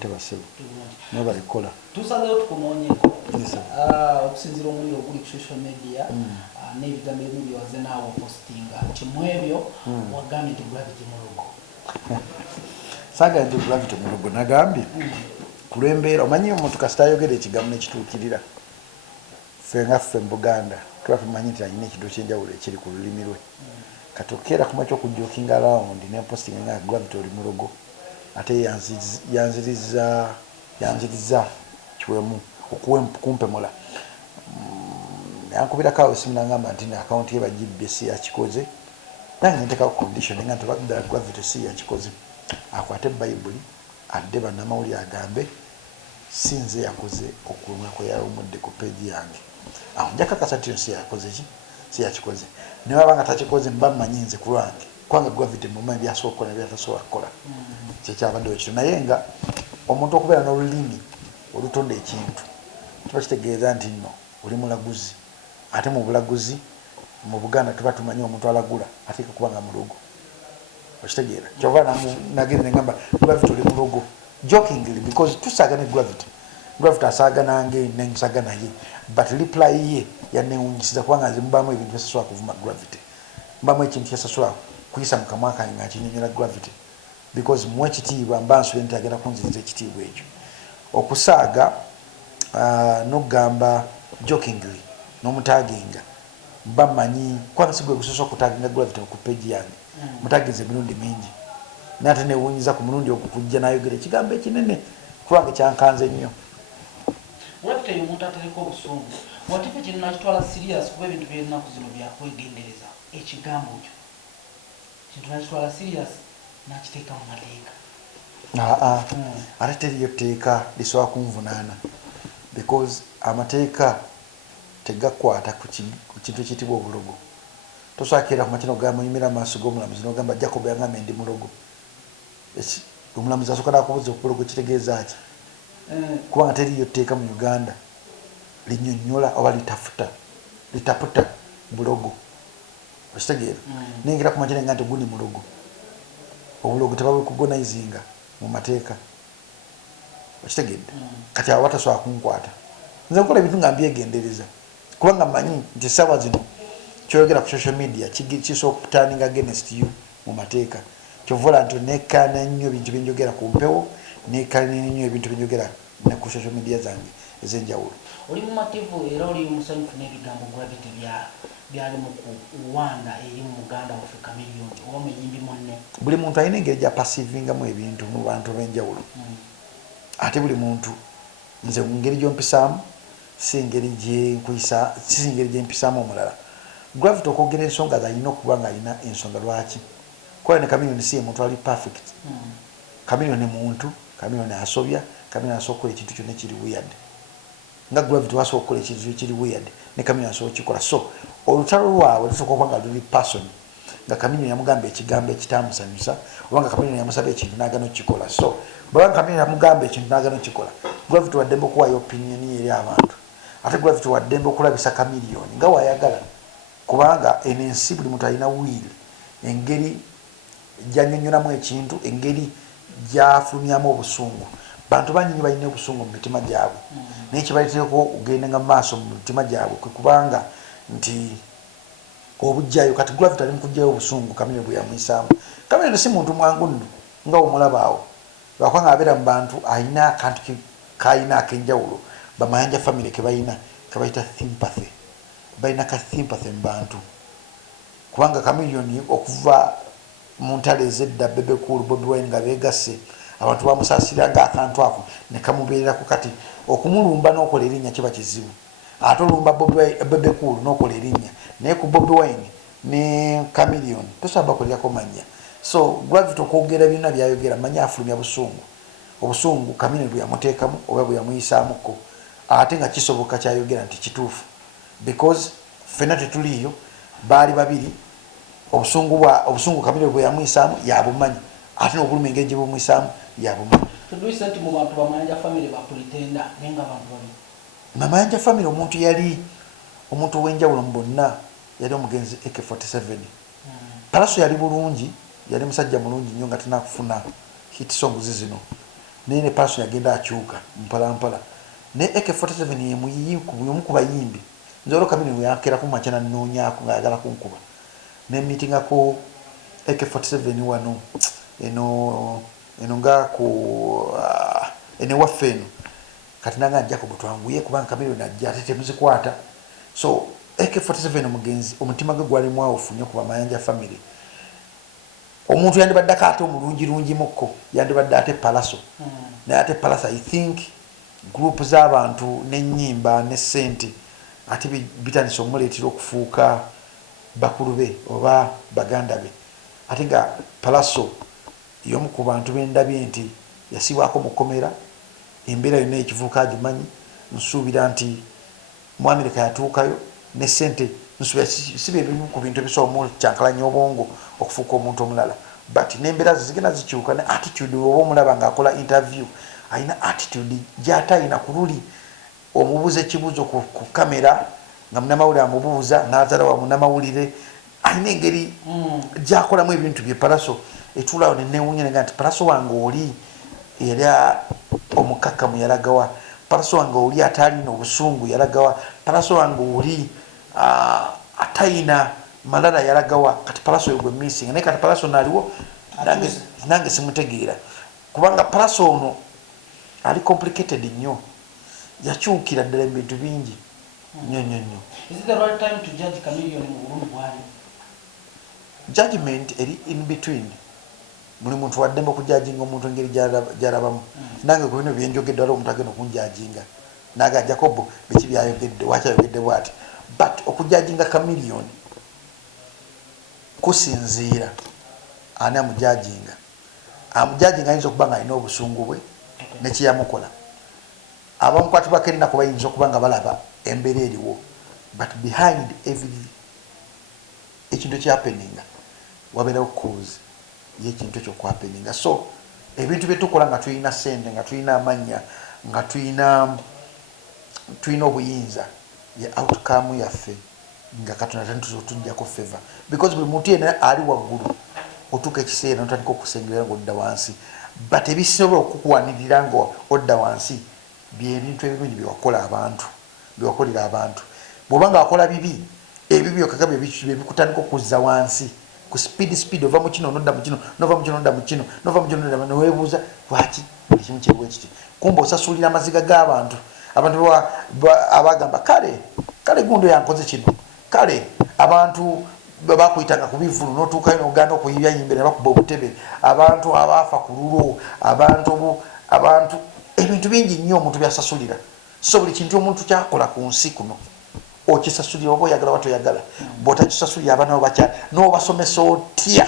mutebasebo no balikola tusazeyo tukunoonyeko okusinziira omuliro oguli ku social media n'ebigambo ebimu byewaze naawe opostinga nti mu ebyo wagambye nti gravity mulogo saga nti gravity mulogo nagambye kulwembeera omanyi omuntu kasita ayogera ekigambo nekituukirira ffe nga ffe mu Buganda tuba tumanyi nti alina ekintu ekyenjawulo ekiri ku lulimi lwe katokeera kuma kyokujookinga around nepostinga nga gravity oli mulogo ate yanziriza kiwemu okumpemula yankubirako awo esimu nangamba nti akawunti ye bagibbye si yakikoze nange nteekawo condition nga nti bagdala gravity si yakikoze akwate bayibuli adde bannamawulire agambe sinze yakoze okulumwa kwe yawumudde ku peegi yange awo njakakasa nti si yakoze ki si yakikoze naye abanga takikoze mba mmanyi nze ku lwange kubanga gravity mumanyi byasobola okukola byatasobola kukola kyekyabaddewo ekito naye nga omuntu okubeera n'olulimi olutonda ekintu tuba kitegeeza nti nno oli mulaguzi ate mu bulaguzi mu Buganda tuba tumanyi omuntu alagula ateeka kubanga mulogo okitegeera kyova nagenze negamba gravity oli mulogo jokingly because tusaaga ne gravity asaaga nange nensaga naye but reply ye yanewunyisiza kubanga nze mubamu ebintu byasasobola kuvuma gravity mubamu ekintu kyasasobola kuyisa mu kamwa kange nga kinyonyola gravity because muwe ekitiibwa mba nsobye nti agenda kunziriza ekitiibwa ekyo okusaaga n'okugamba jokingly n'omutaaginga mba mmanyi kubanga sigwe gusosola okutaaginga gravity ku peegi yange mutaginze emirundi mingi nate newunyiza ku mulundi okujja n'ayogera ekigambo ekinene kubanga kyankanze nnyo gravity eyo omuntu atereka obusungu watefe kino nakitwala serious kuba ebintu by'ennaku zino byakwegendereza ekigambo kyo kintu nakitwala serious nakiteeka mu mateeka ate teriyo tteeka lisobola kunvunaana because amateeka tegakwata ku kintu ekiyitibwa obulogo tosakira ku makino gamba oyimira amaaso g'omulamuzi n'ogamba Jacob yangambye ndi mulogo omulamuzi asooka nakubuuza okubulogo kitegeeza ki kubanga teriyo tteeka mu Uganda linyonnyola oba litaputa bulogo okitegeera nengera ku makino nga nti gundi mulogo obulogo tebabukugonizinga mu mateeka okitegedde kati awo batasobola kunkwata nze nkola ebintu nga mbyegendereza kubanga mmanyi nti essaawa zino kyoyogera ku social media kisobola okutandinga against you mu mateeka kyovola nti nekkaana nnyo ebintu byenjogera ku mpewo nekkaana nnyo ebintu byenjogera ne ku social media zange ez'enjawulo oli mumativu era oli musanyufu n'ebigambo gravity byali mu kuwanda eri mu Muganda waffe chameleon oba muyimbi munne buli muntu alina engeri gyapasivingamu ebintu mu bantu b'enjawulo ate buli muntu nze ngeri gyompisaamu si ngeri gyempisaamu omulala gravity okwogera ensonga zalina okuba nga alina ensonga lwaki kuba ne chameleon si ye muntu ali perfect chameleon muntu chameleon asobya chameleon asobola okukola ekintu kyonna ekiri weird nga gravity wasobola okukola ekintu ekiri weird ne chameleon asobola okukikola so olutalo lwabwe lusooka okuba nga luli person nga chameleon yamugamba ekigambo ekitamusanyusa oba nga chameleon yamusaba ekintu n'agana okukikola so bwabanga chameleon yamugamba ekintu n'agana okukikola gravity waddembe okuwaayo opinion eri abantu ate gravity waddembe okulabisa chameleon nga wayagala kubanga eno ensi buli muntu alina wiiri engeri gyanyonyolamu ekintu engeri gyafulumyamu obusungu bantu banyinyi balina obusungu mu mitima gyabwe naye kibaleeteko ogendenga mu maaso mu mitima gyabwe kwe kubanga nti obujjayo kati gravity ali mukujjayo obusungu chameleon bwe yamuyisaamu chameleon si muntu mwangu nno nga omulabaawo lwakubanga abeera mu bantu alina akantu kayina ak'enjawulo bamayanja family kebayina kebayita sympathy balina ka sympathy mu bantu kubanga chameleon okuva mu ntalo ez'edda Bebe Cool Bobi Wine nga beegasse abantu bamusaasiranga akantu ako ne kamubeererako kati okumulumba n'okola erinnya kiba kizibu ate olumba Bebe Cool n'okola erinnya naye ku Bobi Wine ne chameleon tosobola bakolerako mannya so gravity okwogera byonna byayogera mannya afulumya obusungu chameleon bwe yamuteekamu oba bwe yamuyisaamuko ate nga kisoboka kyayogera nti kituufu because ffenna tetuliiyo baali babiri obusungu chameleon bwe yamuyisaamu yabumanyi ate n'obulumi engeri gye bumuyisaamu yabumanyi tuduyisa nti mu bantu bamayanja family bapulitenda naye nga abantu babi mamayanja family omuntu yali omuntu ow'enjawulo mu bonna yali omugenzi AK47 palaso yali bulungi yali musajja mulungi nnyo nga tenakufuna hit songs zino ne Palaso yagenda akyuka mpala ne AK47 yemu ku bayimbi nzoro Chameleon yakera ku machana nonyako ngayagala kunkuba ne meetinga ko AK47 wano eno nga ku ene wafeno kati nanga Jacob twanguye kubanga Chameleon ajja tete muzikwata so AK47 mugenzi omutima gwe gwali mwaofu nnyo kuba Mayanja family omuntu yandibadde akaate omulungi mukko yandibadde ate Palaso naye ate Palaso I think group z'abantu n'ennyimba ne ssente ate bitandise omuleetera okufuuka bakulu be oba baganda be ate nga Palaso y'omu ku bantu b'endabye nti yasibwako mu kkomera embeera yonna ekivuuka agimanyi nsuubira nti mu Amerika yatuukayo ne ssente nsuubira si bye bimu ku bintu ebisobola omukyankalanya obwongo okufuuka omuntu omulala but n'embeera zigenda zikyuka ne attitude oba omulaba ng'akola interview alina attitude gy'ate alina ku luli omubuuza ekibuuzo ku kamera nga munnamawulire amubuuza n'azala wa munnamawulire alina engeri gy'akolamu ebintu bye Palaso etuulaawo nenewuunya nti Palaso wange oli era omukakkamu yalagawa Palaso wange oli ataalina obusungu yalagawa Palaso wange oli atayina malala yalagawa kati Palaso yegwe missing naye kati Palaso naaliwo nange simutegeera kubanga Palaso ono ali complicated nnyo yakyukira ddala ebintu bingi nnyo. Is it the right time to judge Chameleon mu Burundi bwali? Judgment eri in between buli muntu waddembe okujajinga omuntu engeri gyalabamu nange ku bino byenjogedde waliwo omuntu agenda okunjajinga naga Jacob biki byayogedde wakyayogedde bwati but okujajinga Chameleon kusinziira ani amujajinga ayinza okuba nga alina obusungu bwe nekiyamukola abamukwatibwako ennaku bayinza okuba nga balaba embeera eriwo but behind every ekintu ekyapeninga wabeerawo cause yekintu ekyo kwapeninga so ebintu byetukola nga tulina sente nga tulina amanya nga tulina obuyinza ye outcome yaffe nga Katonda tujjako favor because buli muntu yena ali waggulu otuuka ekiseera notandika okusengerera ng'odda wansi but ebisobola okukuwanirira nga odda wansi byebintu ebirungi byewakolera abantu bw'oba nga wakola bibi ebyo byokka byebikutandika okuzza wansi ku speed ova mu kino nodda mu kino nova mu kino nodda mu kino nova mu kino nodda neweebuuza lwaki ekimu kiriwo ekiti kumba osasulira amaziga g'abantu abantu abagamba kale gundo yankoze kino kale abantu bakuyitanga ku bivulu n'otuukayo n'ogaana okuyibya yimbe ne bakuba obutebe abantu abaafa ku lulo abantu ebintu bingi nnyo omuntu byasasulira so buli kintu omuntu kyakola ku nsi kuno okisasulira oba oyagala watoyagala bw'otakisasulira abaana bakyala n'obasomesa otya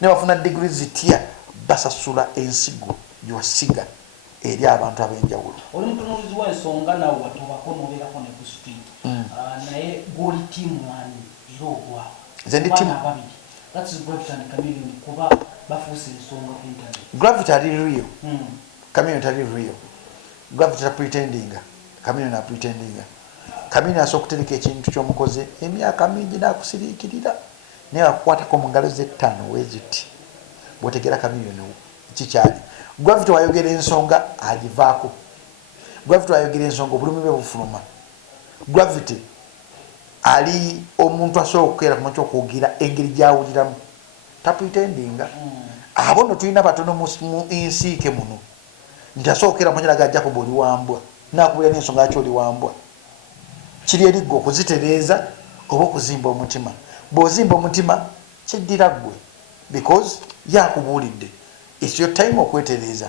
ne bafuna digiri zitya basasula ensigo gyewasiga eri abantu ab'enjawulo. Oli mutunuulizi w'ensonga nawe watubako n'obeerako ne ku street naye gwoli ttiimu ani era ogwawo abaana babiri that is Gravity and Chameleon kuba bafuuse ensonga ku internet. Gravity ali real Chameleon tali real Gravity ta pretendinga Chameleon na pretendinga Chameleon asobola okutereka ekintu ky'omukoze emyaka mingi n'akusiriikirira naye wakukwatako mu ngalo ze ttaano weeziti bw'otegeera Chameleon kikyali. Gravity wayogera ensonga agivaako Gravity wayogera ensonga obulumi bwe bufuluma Gravity ali omuntu asobola okukeera ku makya okwogira engeri gyawuliramu tapretendinga abo nno tulina batono mu ensiike muno nti asobola okukeera ku makya laga Jacob oli wambwa nakubira n'ensonga yaki oli wambwa kiri eriggo okuzitereeza oba okuzimba omutima bw'ozimba omutima kiddira ggwe because yakubuulidde it's your time okwetereeza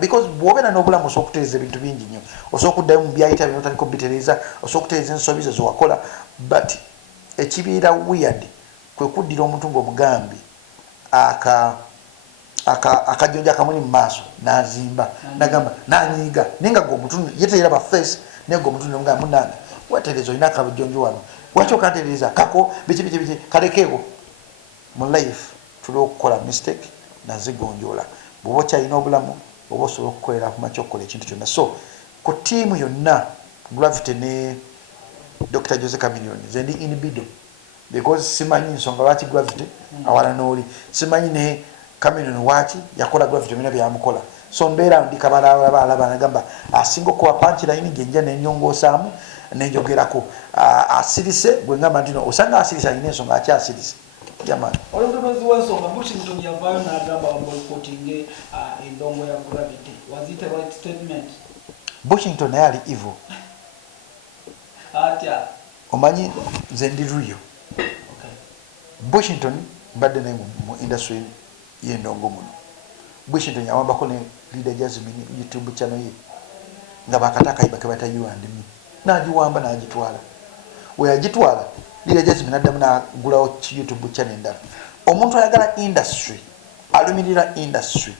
because bw'obeera n'obulamu osobola okutereeza ebintu bingi nnyo osobola okuddayo mu byayita bino otandika obitereeza osobola okutereeza ensobi zo zewakola but ekibiira weird kwe kuddira omuntu ng'omugambi akajonja akamuli mu maaso n'azimba nagamba nanyiiga naye nga gwe omutundu yeteera ba face naye gwe omutundu omugamba munange wetereeza olina akajonjo wano waki okantereeza kako biki kalekeeko mu life tuli okukola mistake nazigonjoola bw'oba okyalina obulamu oba osobola okukolera ku makya okukola ekintu kyonna so ku ttiimu yonna Gravity ne Dr. Jose Chameleon ze ndi in bido because simanyi nsonga lwaki Gravity awala n'oli simanyi ne Chameleon wachi yakola gravity mina byamukola so mbeera ndikabalaba nagamba asinga okuwa punchline genja nenyongosaamu nenjogerako asirise gwe ngamba ntino osanga asirise alina ensonga akyasirise jamani olumuluzi w'ensonga Washington yavaayo n'agamba boycotting endongo ya gravity. Was it a right statement? Washington naye ali evil atya omanyi nze ndi ruyo Washington mbadde naye mu industry y'endongo muno Washington yawambako ne leader Jasmine YouTube channel ye nga bakataka iba kebata yuandimi nagiwamba nagitwala we yagitwala leader Jasmine addamu nagulawo YouTube channel endala omuntu ayagala industry alumirira industry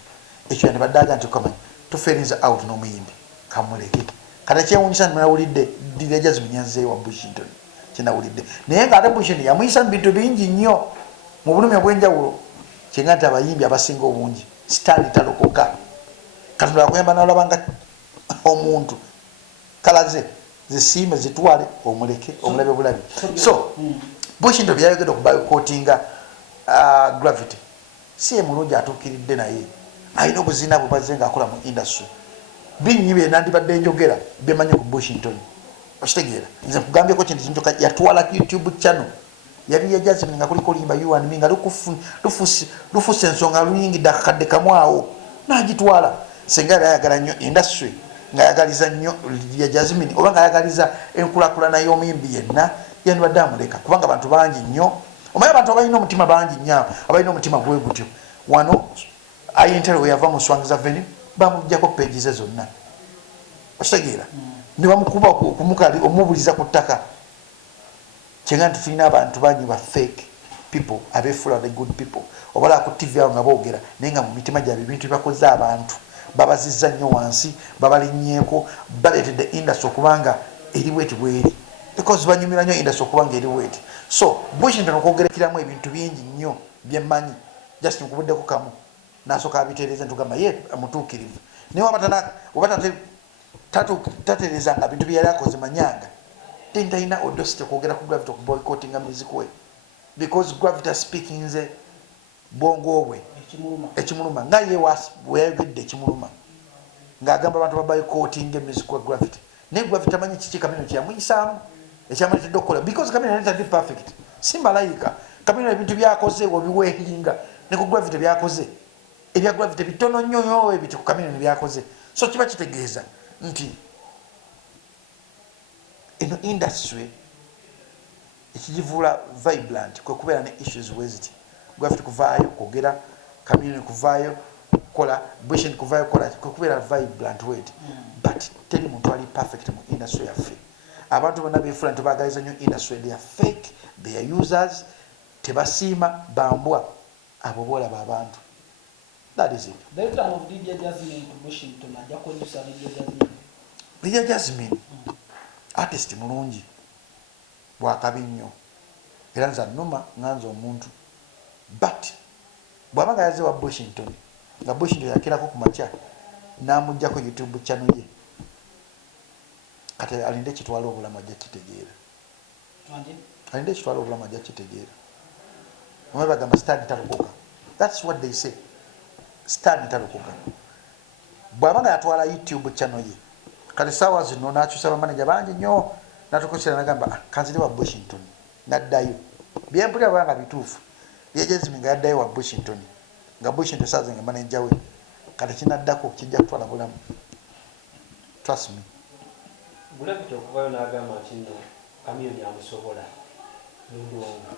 ekyo yandibaddaga nti kamanyi tuferinza out n'omuyimbi kamuleke kata kyewunyisa nawulidde leader Jasmine yanzeeyo wa Washington kinawulidde naye nga ate Washington yamuyisa mu bintu bingi nnyo mu bulumi obw'enjawulo kyenga nti abayimbi abasinga obungi sitaani talokoka katonda akuyamba nalabanga omuntu kalaze zisiime zitwale omuleke omulabe bulabi so Washington byayogedde okubakotinga gravity si ye mulungi atuukiridde naye alina obuzina bwe bazze ngaakola mu industry binyi bye nandibadde njogera byemanyi ku Washington okitegeera nze kugambyeko kintu kintoka yatwala YouTube channel yali Jasmine nga kuliko limba yuan minga lufuuse ensonga luyingidde akakadde kamu awo n'agitwala senga yali ayagala nnyo industry ng'ayagaliza nnyo ya Jasmine oba ng'ayagaliza enkulaakulana y'omuyimbi yenna yandibadde amuleka kubanga abantu bangi nnyo omanyi abantu abalina omutima bangi nnyo abalina omutima gwe gutyo wano ayintere we yava mu Swangs Avenue bamuggyako peegi ze zonna okitegeera ne bamukuba omubuliza ku ttaka kyenga nti tulina abantu bangi ba fake people abeefula the good people obala ku TV awo nga boogera naye nga mu mitima gyabwe ebintu byakoze abantu babazizza nnyo wansi babalinnyeko baleetedde industry okubanga eri bweti bweri because banyumira nnyo industry okubanga eri bweti so Washington okwogerekeramu ebintu bingi nnyo byemmanyi just nkubuddeko kamu nasooka abitereeza ntugamba ye amutuukirivu naye oba tatereezanga bintu byeyali akoze manyanga talina audacity okwogera ku gravity okuboycottinga music we because gravity speaking nze bwongo bwe ekimuluma nga ye weyayogedde ekimuluma ng'agamba abantu baboycottinga music we gravity naye gravity amanyi kiki Chameleon kyeyamuyisaamu ekyamuleetedde okukola because Chameleon tali perfect si malayika Chameleon ebintu byakoze obiweeringa ne ku gravity byakoze ebya gravity bitono nnyo ebiti ku Chameleon byakoze so kiba kitegeeza nti eno industry ekigivula vibrant kwe kubeera ne issues weziti gravity kuvaayo kwogera Chameleon kuvaayo kola Washington kuvaayo kola kwe kubeera vibrant wet but teri muntu ali perfect mu industry yaffe abantu bonna beefula nti baagaliza nnyo industry they are fake they are users tebasiima bambwa abo boolaba abantu that is it the time of DJ Jasmine to Washington ajja kunyusa DJ Jasmine artist mulungi bwakabi nnyo era nze annuma nganza omuntu but bw'aba nga yaze wa Washington nga Washington yakirako ku makya n'amuggyako YouTube channel ye kati alinde ekitwala obulamu ajja kitegeera alinde ekitwala obulamu ajja kitegeera omwe bagamba stand talokoka that's what they say stand talokoka bw'aba nga yatwala YouTube channel ye kale sawa zino nakyusa bamanaja bangi nnyo natukosera nagamba kanziri wa Washington naddayo byempulira bwanga bituufu Jasmine nga yaddayo wa Washington nga Washington saaze nga manaja we kale kinaddako kijja kutwala bulamu trust me Gravity okuvayo n'agamba nti nno Chameleon yamusobola n'endongo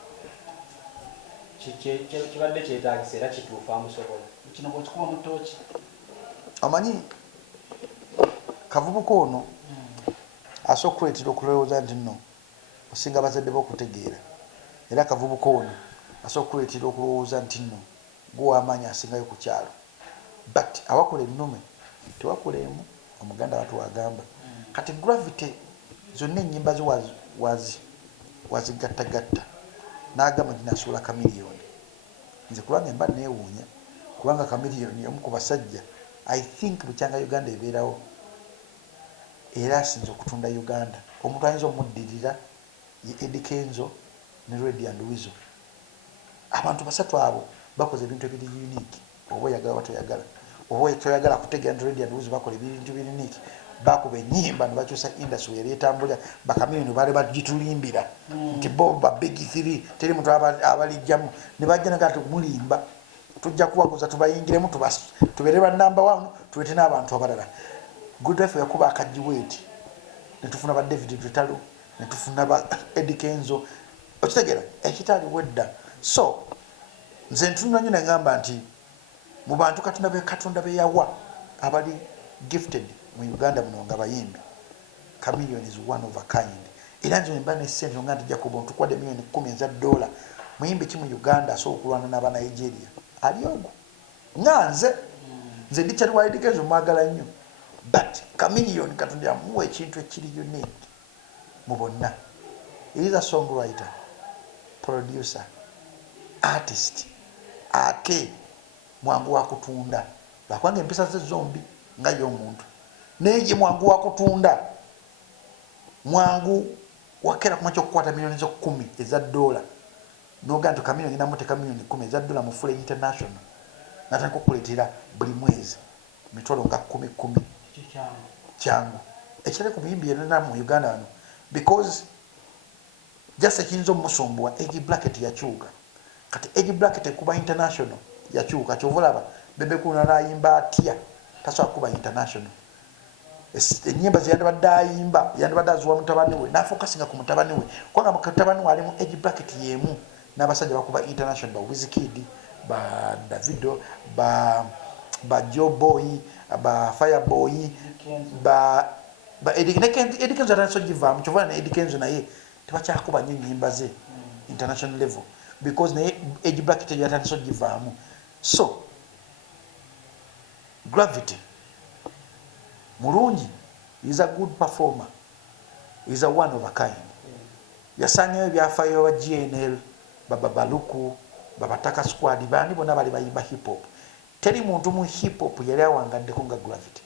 kibadde kyetaagisa era kituufu amusobola kino bwekikuba mu tooki amanyi Kavubuka ono asooka okuleetera okulowooza nti nno osinga bazadde b'okutegeera era Kavubuka ono asooka okuleetera okulowooza nti nno gwe w'amaanyi asingayo ku kyalo but awakula ennume tewakula emu omuganda watu wagamba kati gravity zonna ennyimba ze wazigattagatta n'agamba nti nasuula Chameleon nze kubanga emba neewuunya kubanga Chameleon omu ku basajja I think bukyanga Uganda ebeerawo era asinze okutunda Uganda omuntu ayinza omuddirira ye Eddy Kenzo ne Reddy and Weasel abantu basatu abo bakoze ebintu ebiri unique oba oyagala watoyagala oba toyagala kutegera nti radio and blues bakola ebintu biriniki bakuba ennyimba ne bakyusa industry yali etambulira bakamiyoni baali bagitulimbira nti bo ba big three teri muntu abalijjamu ne bajja naga tumulimba tujja kuwaguza tubayingiremu tubeere ba number 1 tuwete n'abantu abalala good life yakuba akajiweeti ne tufuna ba David Dutalo ne tufuna ba Eddy Kenzo okitegera ekitali wedda so nze ntunula nnyo nengamba nti mu bantu katonda be yawa abali gifted mu Uganda muno nga bayimbi Chameleon is one of a kind era nze mba ne sente nga nti Jacob ntukwade milioni 10 eza dola muyimbi ki mu Uganda so okulwana n'aba Nigeria ali ogwo nze ndikyali wa Eddy Kenzo mwagala nnyo but Chameleon katonda yamuwa ekintu ekiri unique mu bonna. He is a songwriter, producer, artist, ate mwangu wa kutunda bakwange empisa ze zombi nga y'omuntu neje mwangu wa kutunda mwangu wakera kumacho kukwata milioni zo 10 eza dola noganto Chameleon ina mote milioni 10 eza dola mu Full International nataka kukuletera buli mwezi mitolo nga 10 changu ekile kubimbi yana mu Uganda wano because just ekinzo musumbwa egi bracket yachuka kati egi bracket kuba international yachuka chovulaba bebe kuna nayimba atia taswa kuba international enyimba ziyanda badayimba yanda badazwa mutabani we na focusinga ku mutabani we kwanga mutabani we ali mu egi bracket yemu nabasajja bakuba international ba Wizkid ba Davido ba Joe Boy ba Fireboy ba Eddy Kenzo atanso jiva mchovana na Eddy Kenzo naye tebakyakuba nnyo ennyimba ze international level because naye age bracket yatanso jivaamu so Gravity mulungi is a good performer is a one of a kind yasanyeyo byafaayo wa GNL baba Baluku baba Taka Squad bani bonna bali bayimba hip hop teri muntu mu hip hop yali awangaddeko nga Gravity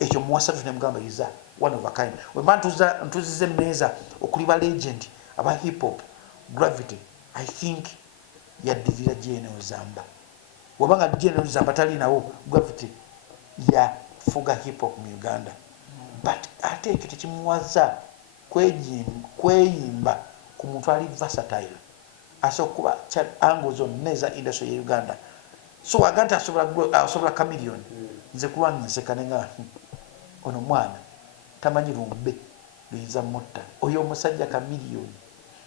ekyo muwasatu ne mugamba iza one of a kind we man ntuzize meza okuliba legend aba hip hop Gravity I think yadivira GNL Zamba wabanga GNL Zamba tali nawo Gravity ya fuga hip hop mu Uganda but ate ekyo tekimuwaza kweyimba ku muntu ali versatile asokuba ango zonna eza industry ya Uganda so waganta asobola Chameleon nze kulwanya nsekanenga ono mwana tamanyi lumbe luyinza mutta oyo omusajja Chameleon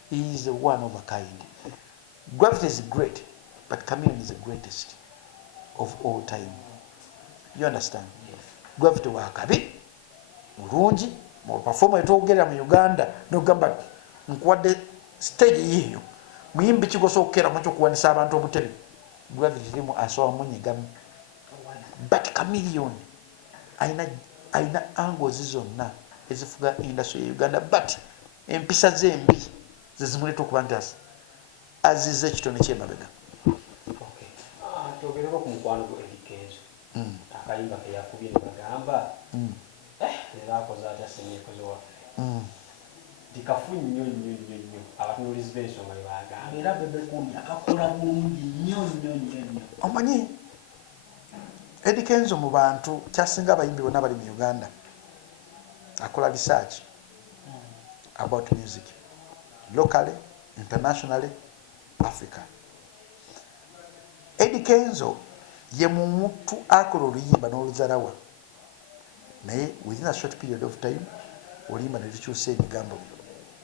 he is one of a kind. Gravity is great but Chameleon is the greatest of all time. You understand? Yes. Gravity wakabi mulungi mu performer etogera mu Uganda no gamba nkwade stage yiyo muyimbi kigoso okera mu kuwanisa abantu obutebe Gravity limu asowa munyigamu but Chameleon aina angles zonna ezifuga industry ya Uganda but empisa zembi zezimuleta okuba nti azize ekitone kyemabega. Okay. Togereko ku mukwano gwa Eddy Kenzo. Akayimba ke yakubye ne bagamba era akoze atasemyekozowa. Dikafu nnyo abatunulizi b'ensonga ne bagamba. Era bebe kumi akakola bulungi nnyo. Omanyi Eddy Kenzo mu bantu kyasinga abayimbi bonna bali mu Uganda akola research about music locally, internationally, Africa. Eddy Kenzo ye muntu akola oluyimba n'oluzalawa naye within a short period of time oluyimba ne lukyusa ebigambo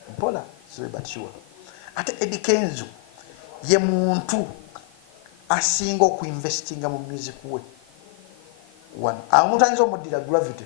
mpola so but sure ate Eddy Kenzo ye muntu asinga okuinvestinga mu music we one amuntu ayinza omuddira Gravity